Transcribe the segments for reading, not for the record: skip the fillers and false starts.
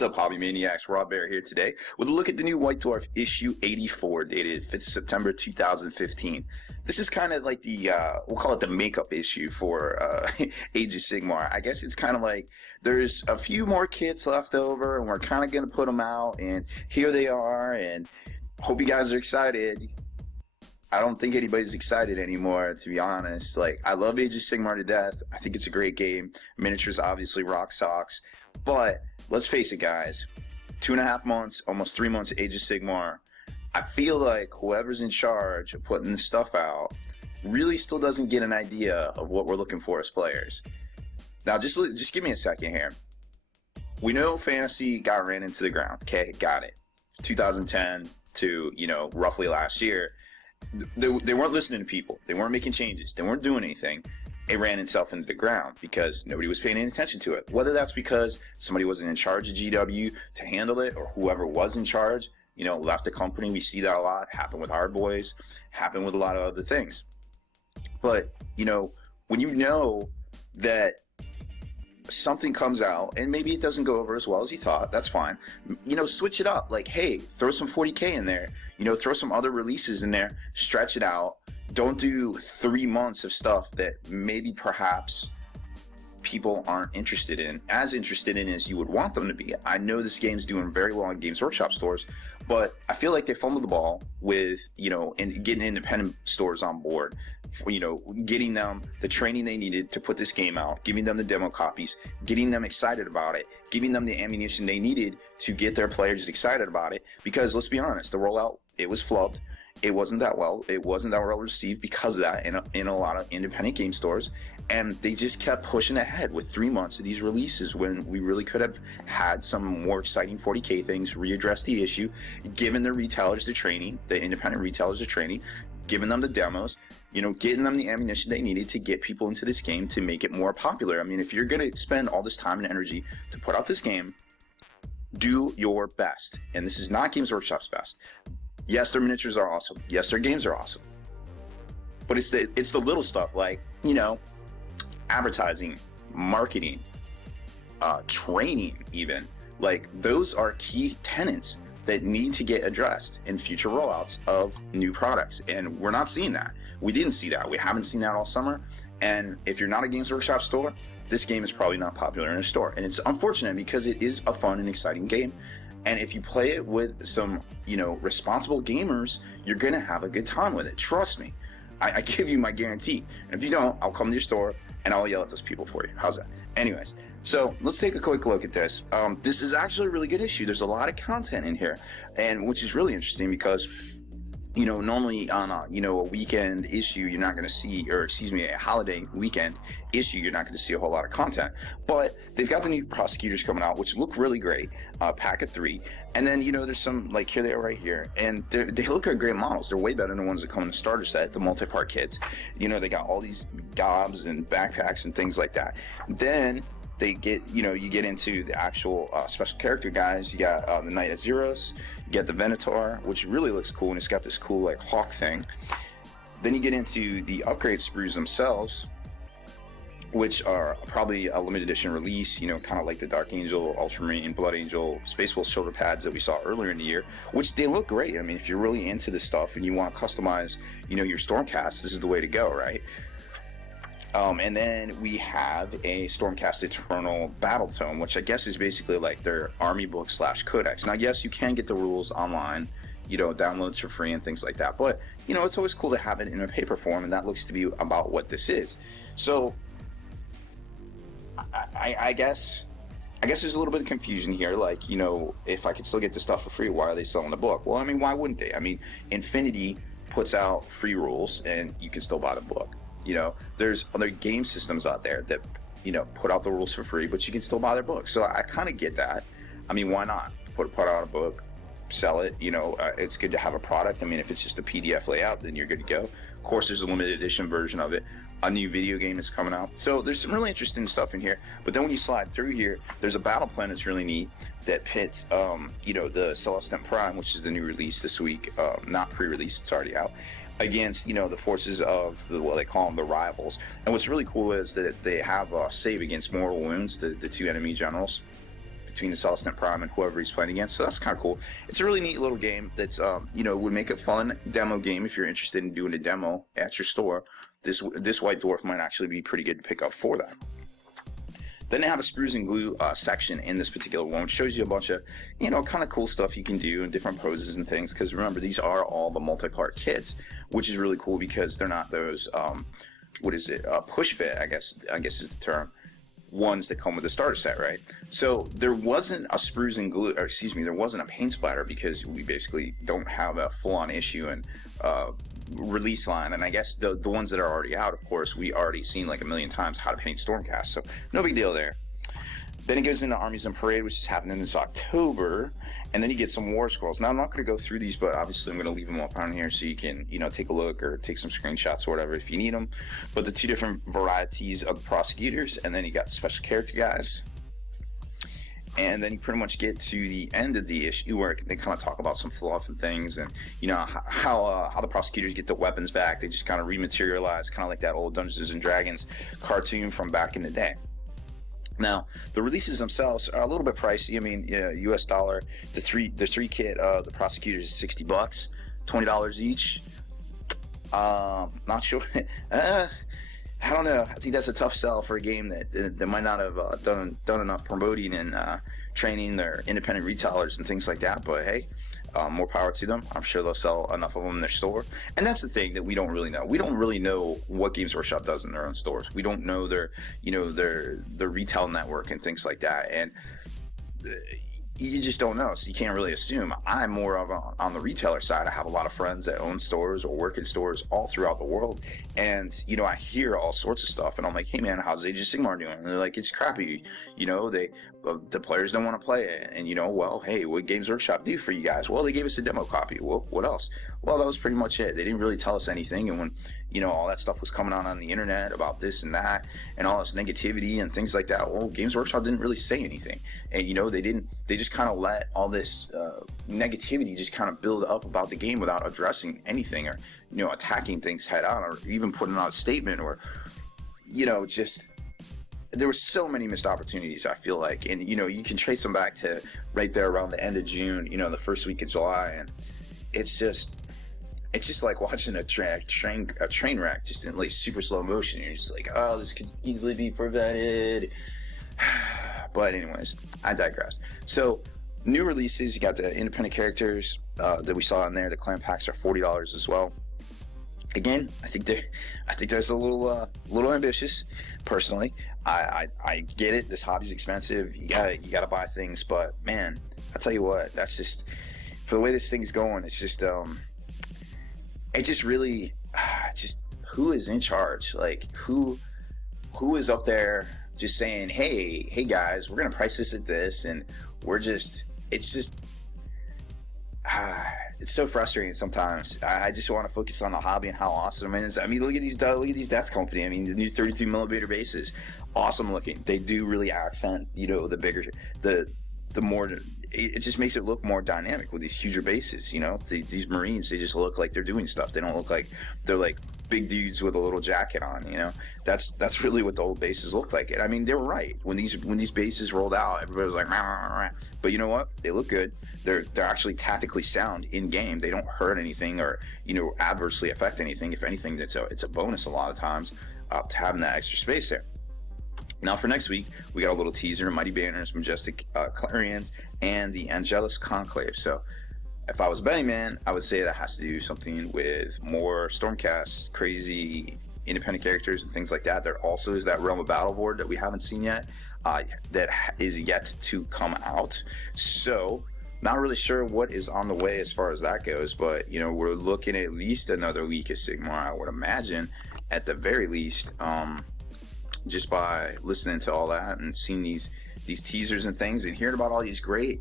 What's up, Hobby Maniacs? Rob Bear here today with a look at the new White Dwarf issue 84, dated 5th September 2015. This is kind of like the, we'll call it the makeup issue for Age of Sigmar. I guess it's kind of like there's a few more kits left over, and we're kind of going to put them out, and here they are, and hope you guys are excited. I don't think anybody's excited anymore, to be honest. Like, I love Age of Sigmar to death. I think it's a great game. Miniatures obviously rock socks. But let's face it, guys. 2.5 months, almost 3 months of Age of Sigmar. I feel like whoever's in charge of putting this stuff out really still doesn't get an idea of what we're looking for as players. Now, just give me a second here. We know fantasy got ran into the ground. Okay, got it. 2010 to, roughly last year. They weren't listening to people. They weren't making changes. They weren't doing anything. It ran itself into the ground because nobody was paying any attention to it. Whether that's because somebody wasn't in charge of GW to handle it, or whoever was in charge, left the company. We see that a lot. Happen with our boys. Happen with a lot of other things. But, when you know that something comes out and maybe it doesn't go over as well as you thought, that's fine. Switch it up. Like, hey, throw some 40K in there. Throw some other releases in there. Stretch it out. Don't do 3 months of stuff that maybe perhaps people aren't as interested in as you would want them to be. I know this game's doing very well in Games Workshop stores, but I feel like they fumbled the ball with, and getting independent stores on board, getting them the training they needed to put this game out, giving them the demo copies, getting them excited about it, giving them the ammunition they needed to get their players excited about it. Because let's be honest, the rollout, it was flubbed. It wasn't that well. It wasn't that well received because of that in a lot of independent game stores. And they just kept pushing ahead with 3 months of these releases when we really could have had some more exciting 40K things, readdress the issue, given the retailers the training, the independent retailers the training, giving them the demos, getting them the ammunition they needed to get people into this game to make it more popular. I mean, if you're going to spend all this time and energy to put out this game, do your best. And this is not Games Workshop's best. Yes, their miniatures are awesome. Yes, their games are awesome. But it's the little stuff like, advertising, marketing, training even. Like, those are key tenets that need to get addressed in future rollouts of new products. And we're not seeing that. We didn't see that. We haven't seen that all summer. And if you're not a Games Workshop store, this game is probably not popular in a store. And it's unfortunate because it is a fun and exciting game. And if you play it with some, responsible gamers, you're going to have a good time with it. Trust me. I give you my guarantee. And if you don't, I'll come to your store and I'll yell at those people for you. How's that? Anyways, so let's take a quick look at this. This is actually a really good issue. There's a lot of content in here, and which is really interesting because normally on a weekend issue, you're not going to see, or excuse me, a holiday weekend issue, you're not going to see a whole lot of content. But they've got the new prosecutors coming out, which look really great, pack of 3. And then, there's some, like, here they are right here. And they look like great models. They're way better than the ones that come in the starter set, the multi-part kits. They got all these gobs and backpacks and things like that. Then they get, you get into the actual special character guys. You got the Knight of Zeros, you got the Venator, which really looks cool, and it's got this cool, like, hawk thing. Then you get into the upgrade sprues themselves, which are probably a limited edition release, kind of like the Dark Angel, Ultramarine, Blood Angel, Space Wolf shoulder pads that we saw earlier in the year, which they look great. I mean, if you're really into this stuff and you want to customize, your Stormcast, this is the way to go, right? And then we have a Stormcast Eternal Battle Tome, which I guess is basically like their army book / codex. Now, yes, you can get the rules online, downloads for free and things like that. But, it's always cool to have it in a paper form, and that looks to be about what this is. So, I guess there's a little bit of confusion here. Like, if I could still get this stuff for free, why are they selling the book? Well, I mean, why wouldn't they? I mean, Infinity puts out free rules, and you can still buy the book. There's other game systems out there that, put out the rules for free, but you can still buy their book. So I kind of get that. I mean, why not? Put out a book, sell it. It's good to have a product. I mean, if it's just a PDF layout, then you're good to go. Of course, there's a limited edition version of it. A new video game is coming out. So there's some really interesting stuff in here. But then when you slide through here, there's a battle plan that's really neat that pits, the Celestin Prime, which is the new release this week, not pre-release, it's already out, against, the forces of what they call them, the rivals. And what's really cool is that they have a save against mortal wounds, the two enemy generals. between the Celestin Prime and whoever he's playing against. So that's kind of cool. It's a really neat little game that's would make a fun demo game if you're interested in doing a demo at your store. This White Dwarf might actually be pretty good to pick up for that. Then they have a sprues and glue section in this particular one, which shows you a bunch of, kind of cool stuff you can do and different poses and things. Because remember, these are all the multi-part kits, which is really cool because they're not those, push fit, I guess is the term, ones that come with the starter set, right? So there wasn't a sprues and glue, there wasn't a paint splatter because we basically don't have a full-on issue and release line, and I guess the ones that are already out, of course, we already seen like a million times how to paint Stormcast, so no big deal there. Then it goes into Armies and Parade, which is happening this October, and then you get some Warscrolls. Now I'm not going to go through these, but obviously I'm going to leave them up on here so you can take a look or take some screenshots or whatever if you need them. But the two different varieties of the prosecutors, and then you got the special character guys. And then you pretty much get to the end of the issue where they kind of talk about some fluff and things, and how the prosecutors get the weapons back. They just kind of rematerialize, kind of like that old Dungeons and Dragons cartoon from back in the day. Now the releases themselves are a little bit pricey. I mean, US dollar. The three kit of the prosecutors is $60, $20 each. Not sure. I don't know. I think that's a tough sell for a game that might not have done enough promoting and training their independent retailers and things like that. But hey, more power to them. I'm sure they'll sell enough of them in their store. And that's the thing that we don't really know. We don't really know what Games Workshop does in their own stores. We don't know their retail network and things like that. And you just don't know, so you can't really assume. I'm more of on the retailer side. I have a lot of friends that own stores or work in stores all throughout the world, and I hear all sorts of stuff, and I'm like, hey man, how's Age of Sigmar doing? And they're like, it's crappy. The players don't want to play it, and well, hey, what Games Workshop do for you guys? Well, they gave us a demo copy. Well, what else? Well, that was pretty much it. They didn't really tell us anything, and when all that stuff was coming on the internet about this and that and all this negativity and things like that, well, Games Workshop didn't really say anything, and they just kind of let all this negativity just kind of build up about the game without addressing anything or attacking things head on or even putting out a statement or just. There were so many missed opportunities, I feel like, and you can trace them back to right there around the end of June, the first week of July, and it's just like watching a train wreck just in like super slow motion. You're just like, oh, this could easily be prevented. But anyways, I digress. So new releases, you got the independent characters that we saw in there. The clan packs are $40 as well. Again, I think that's a little ambitious. Personally, I get it. This hobby's expensive. You gotta buy things, but man, I tell you what, that's just for the way this thing's going. It's just who is in charge? Like who is up there just saying, hey guys, we're gonna price this at this, and it's so frustrating sometimes. I just want to focus on the hobby and how awesome it is. I mean, look at these Death Company. I mean, the new 32mm bases, awesome looking. They do really accent, the bigger, the more. It just makes it look more dynamic with these huger bases. These Marines, they just look like they're doing stuff. They don't look like they're like big dudes with a little jacket on. That's really what the old bases look like. And I mean, they were right when these bases rolled out. Everybody was like, rah, rah, rah. But you know what? They look good. They're actually tactically sound in game. They don't hurt anything or adversely affect anything. If anything, it's a bonus a lot of times to having that extra space there. Now for next week, we got a little teaser: Mighty Banners, Majestic Clarions, and the Angelus Conclave. So if I was a betting man, I would say that has to do something with more Stormcasts, crazy independent characters and things like that. There also is that Realm of Battle board that we haven't seen yet, that is yet to come out. So not really sure what is on the way as far as that goes, but we're looking at least another week of Sigmar, I would imagine, at the very least, just by listening to all that and seeing these teasers and things and hearing about all these great,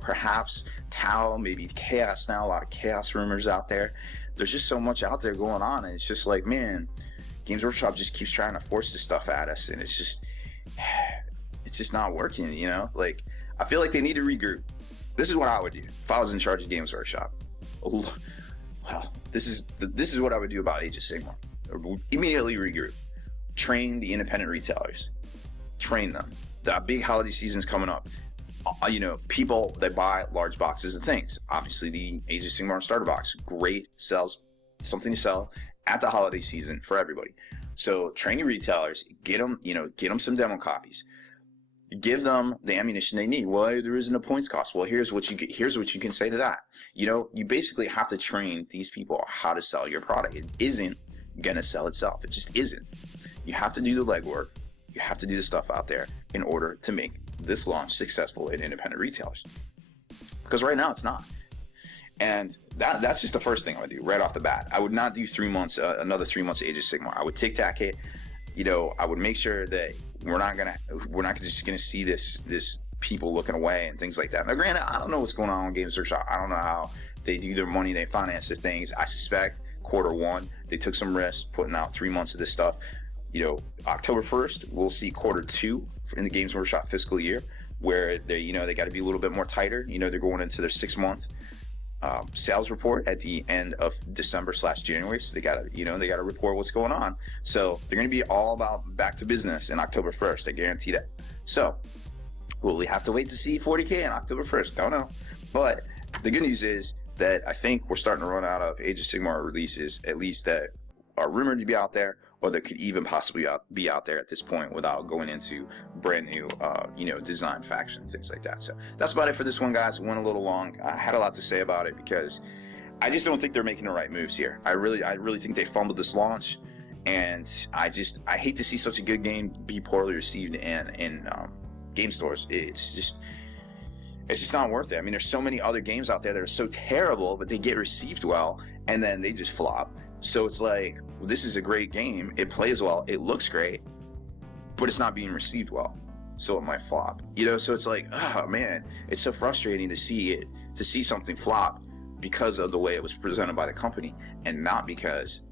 perhaps Tau, maybe Chaos now, a lot of Chaos rumors out there. There's just so much out there going on, and it's just like, man, Games Workshop just keeps trying to force this stuff at us, and it's just not working, Like, I feel like they need to regroup. This is what I would do if I was in charge of Games Workshop. Well, this is what I would do about Age of Sigmar. Immediately regroup. Train the independent retailers. Train them. The big holiday season's coming up. people that buy large boxes of things. Obviously, the Age of Sigmar starter box, great, sells something to sell at the holiday season for everybody. So train your retailers, get them some demo copies, give them the ammunition they need. Well, there isn't a points cost. Well, here's what you can say to that. You basically have to train these people how to sell your product. It isn't gonna sell itself. It just isn't. You have to do the legwork. You have to do the stuff out there in order to make this launch successful in independent retailers. Because right now it's not. And that's just the first thing I would do right off the bat. I would not do 3 months, another 3 months of Age of Sigmar. I would tic-tac it. I would make sure that we're not just gonna see this people looking away and things like that. Now, granted, I don't know what's going on in Games Workshop. I don't know how they do their money, they finance their things. I suspect Q1 they took some risks putting out 3 months of this stuff. October 1st we'll see Q2 in the Games Workshop fiscal year, where they got to be a little bit more tighter. They're going into their 6-month sales report at the end of December/January, so they got to report what's going on. So they're going to be all about back to business in October 1st. I guarantee that. So will we have to wait to see 40K on October 1st? Don't know. But the good news is that I think we're starting to run out of Age of Sigmar releases, at least that are rumored to be out there, or that could even possibly be out there at this point without going into brand new, design faction, things like that. So that's about it for this one, guys. It went a little long. I had a lot to say about it because I just don't think they're making the right moves here. I really think they fumbled this launch, and I hate to see such a good game be poorly received in game stores. It's just not worth it. I mean, there's so many other games out there that are so terrible, but they get received well, and then they just flop. So it's like, well, this is a great game. It plays well. It looks great, but it's not being received well. So it might flop. So it's like, oh man, it's so frustrating to see something flop because of the way it was presented by the company, and not because,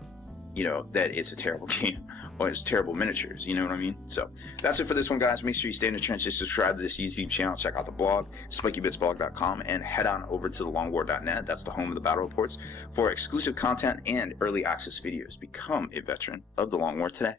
that it's a terrible game or it's terrible miniatures. You know what I mean? So that's it for this one, guys. Make sure you stay in the trenches, subscribe to this YouTube channel, check out the blog, spikybitsblog.com, and head on over to thelongwar.net. That's the home of the battle reports for exclusive content and early access videos. Become a veteran of the Long War today.